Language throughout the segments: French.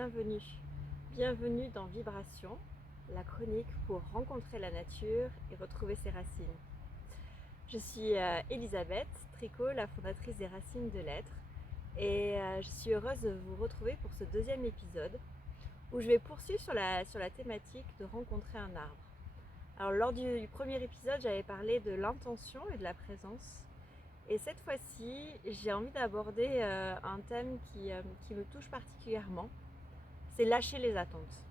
bienvenue. Bienvenue dans Vibration, la chronique pour rencontrer la nature et retrouver ses racines. Je suis Elisabeth Tricot, la fondatrice des Racines de l'Être, et je suis heureuse de vous retrouver pour ce deuxième épisode où je vais poursuivre sur la thématique de rencontrer un arbre. Alors lors du premier épisode, j'avais parlé de l'intention et de la présence. Et cette fois-ci, j'ai envie d'aborder un thème qui me touche particulièrement, c'est lâcher les attentes.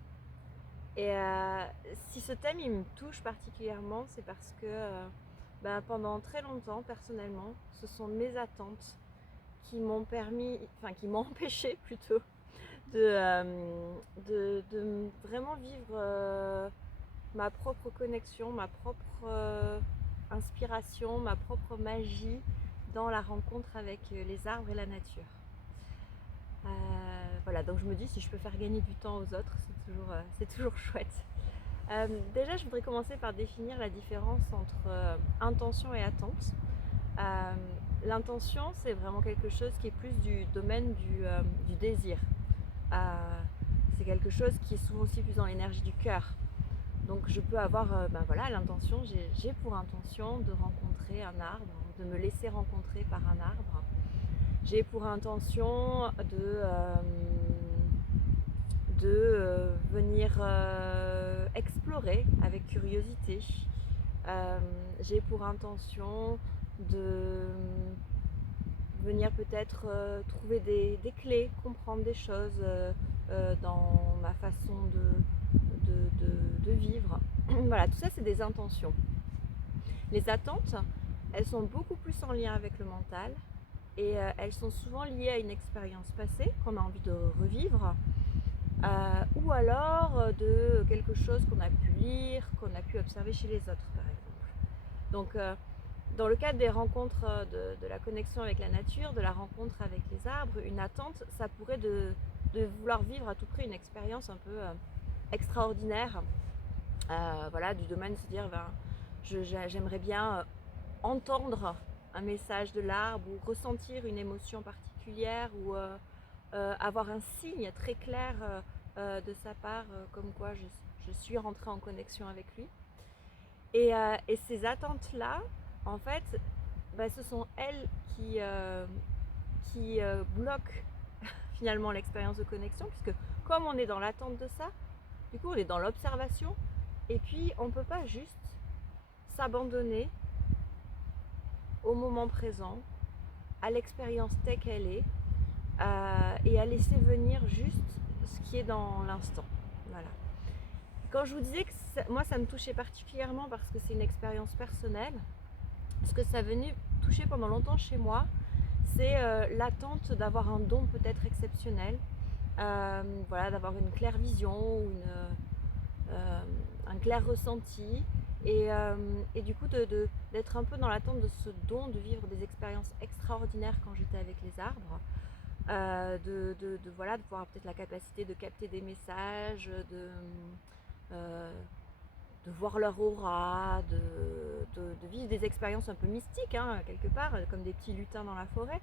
Et si ce thème il me touche particulièrement, c'est parce que pendant très longtemps, personnellement, ce sont mes attentes qui m'ont empêché plutôt de vraiment vivre ma propre connexion, ma propre inspiration, ma propre magie dans la rencontre avec les arbres et la nature. Voilà, donc je me dis si je peux faire gagner du temps aux autres, c'est toujours chouette. Déjà, je voudrais commencer par définir la différence entre intention et attente. L'intention, c'est vraiment quelque chose qui est plus du domaine du désir. C'est quelque chose qui est souvent aussi plus dans l'énergie du cœur. Donc je peux avoir l'intention, j'ai pour intention de rencontrer un arbre, de me laisser rencontrer par un arbre. J'ai pour intention de venir explorer avec curiosité. J'ai pour intention de venir peut-être trouver des clés, comprendre des choses dans ma façon de vivre. Voilà, tout ça c'est des intentions. Les attentes, elles sont beaucoup plus en lien avec le mental et elles sont souvent liées à une expérience passée qu'on a envie de revivre ou alors de quelque chose qu'on a pu lire, qu'on a pu observer chez les autres par exemple. Donc dans le cadre des rencontres de la connexion avec la nature, de la rencontre avec les arbres, une attente, ça pourrait de vouloir vivre à tout prix une expérience un peu extraordinaire, du domaine de se dire j'aimerais bien entendre un message de l'arbre ou ressentir une émotion particulière ou avoir un signe très clair de sa part comme quoi je suis rentrée en connexion avec lui. Et ces attentes-là, en fait, ce sont elles qui bloquent finalement l'expérience de connexion, puisque comme on est dans l'attente de ça, du coup on est dans l'observation, et puis on ne peut pas juste s'abandonner au moment présent, à l'expérience telle qu'elle est, et à laisser venir juste ce qui est dans l'instant. Voilà. Quand je vous disais que moi ça me touchait particulièrement parce que c'est une expérience personnelle, ce que ça a venu toucher pendant longtemps chez moi, c'est l'attente d'avoir un don peut-être exceptionnel, d'avoir une claire vision ou un clair ressenti, et du coup d'être un peu dans l'attente de ce don, de vivre des expériences extraordinaires quand j'étais avec les arbres, de pouvoir peut-être la capacité de capter des messages, de voir leur aura, de vivre des expériences un peu mystiques, quelque part, comme des petits lutins dans la forêt.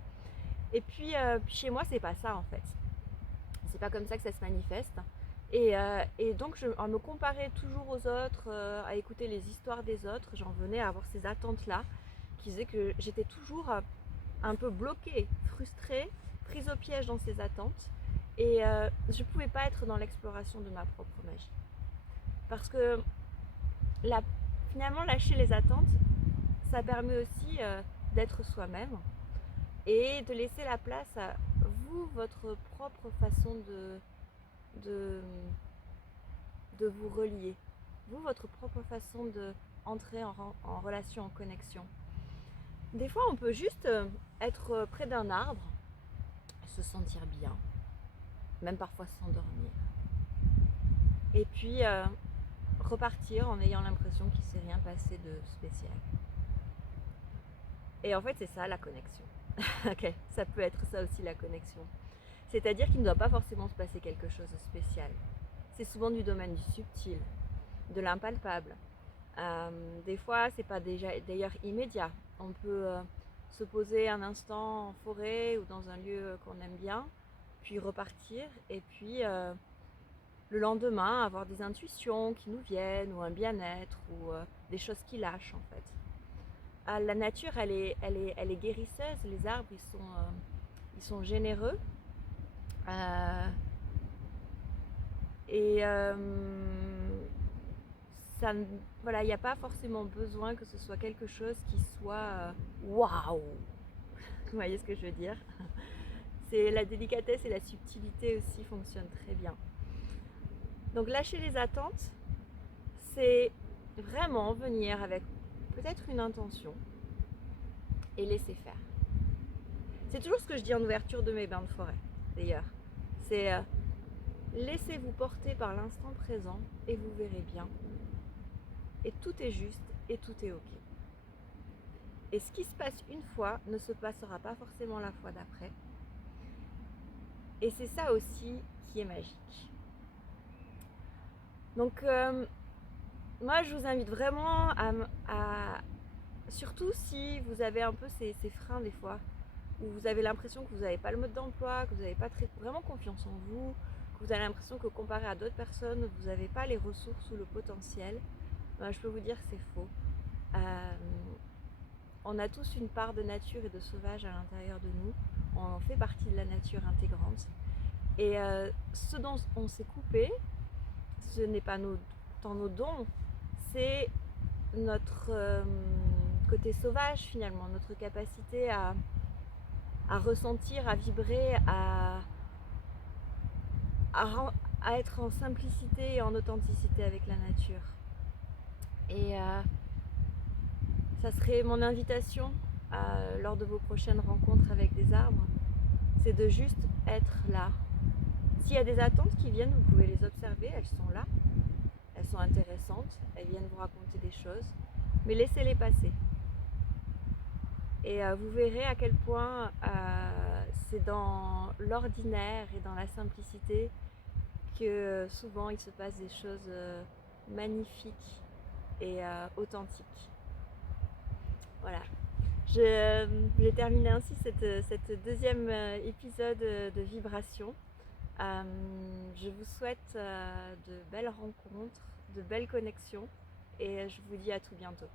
Et puis chez moi, c'est pas ça en fait. C'est pas comme ça que ça se manifeste. Et donc, à me comparer toujours aux autres, à écouter les histoires des autres, j'en venais à avoir ces attentes-là qui faisaient que j'étais toujours un peu bloquée, frustrée, prise au piège dans ces attentes. Et je pouvais pas être dans l'exploration de ma propre magie. Parce que finalement, lâcher les attentes, ça permet aussi d'être soi-même et de laisser la place à vous, votre propre façon de vous relier. Vous, votre propre façon d'entrer en relation, en connexion. Des fois, on peut juste être près d'un arbre, se sentir bien, même parfois s'endormir. Et puis repartir en ayant l'impression qu'il ne s'est rien passé de spécial. Et en fait, c'est ça la connexion. Ok, ça peut être ça aussi la connexion. C'est-à-dire qu'il ne doit pas forcément se passer quelque chose de spécial. C'est souvent du domaine du subtil, de l'impalpable. Des fois, c'est pas d'ailleurs immédiat. On peut se poser un instant en forêt ou dans un lieu qu'on aime bien, puis repartir, et puis le lendemain avoir des intuitions qui nous viennent, ou un bien-être, ou des choses qui lâchent en fait. La nature, elle est guérisseuse. Les arbres, ils sont généreux. Euh, et ça, voilà, il n'y a pas forcément besoin que ce soit quelque chose qui soit waouh. Vous voyez ce que je veux dire? C'est la délicatesse et la subtilité aussi fonctionnent très bien. Donc lâcher les attentes, c'est vraiment venir avec peut-être une intention et laisser faire. C'est toujours ce que je dis en ouverture de mes bains de forêt, d'ailleurs. C'est laissez-vous porter par l'instant présent et vous verrez bien. Et tout est juste et tout est ok. Et ce qui se passe une fois ne se passera pas forcément la fois d'après. Et c'est ça aussi qui est magique. Donc moi je vous invite vraiment à surtout si vous avez un peu ces freins des fois, où vous avez l'impression que vous n'avez pas le mode d'emploi, que vous n'avez pas vraiment confiance en vous, que vous avez l'impression que comparé à d'autres personnes, vous n'avez pas les ressources ou le potentiel, ben, je peux vous dire que c'est faux. On a tous une part de nature et de sauvage à l'intérieur de nous, on fait partie de la nature intégrante. Et ce dont on s'est coupé, ce n'est pas tant nos dons, c'est notre côté sauvage finalement, notre capacité à ressentir, à vibrer, à être en simplicité et en authenticité avec la nature. Et ça serait mon invitation lors de vos prochaines rencontres avec des arbres, c'est de juste être là. S'il y a des attentes qui viennent, vous pouvez les observer, elles sont là, elles sont intéressantes, elles viennent vous raconter des choses, mais laissez-les passer. Et vous verrez à quel point c'est dans l'ordinaire et dans la simplicité que souvent il se passe des choses magnifiques et authentiques. Voilà. J'ai terminé ainsi cette deuxième épisode de Vibration. Je vous souhaite de belles rencontres, de belles connexions, et je vous dis à tout bientôt.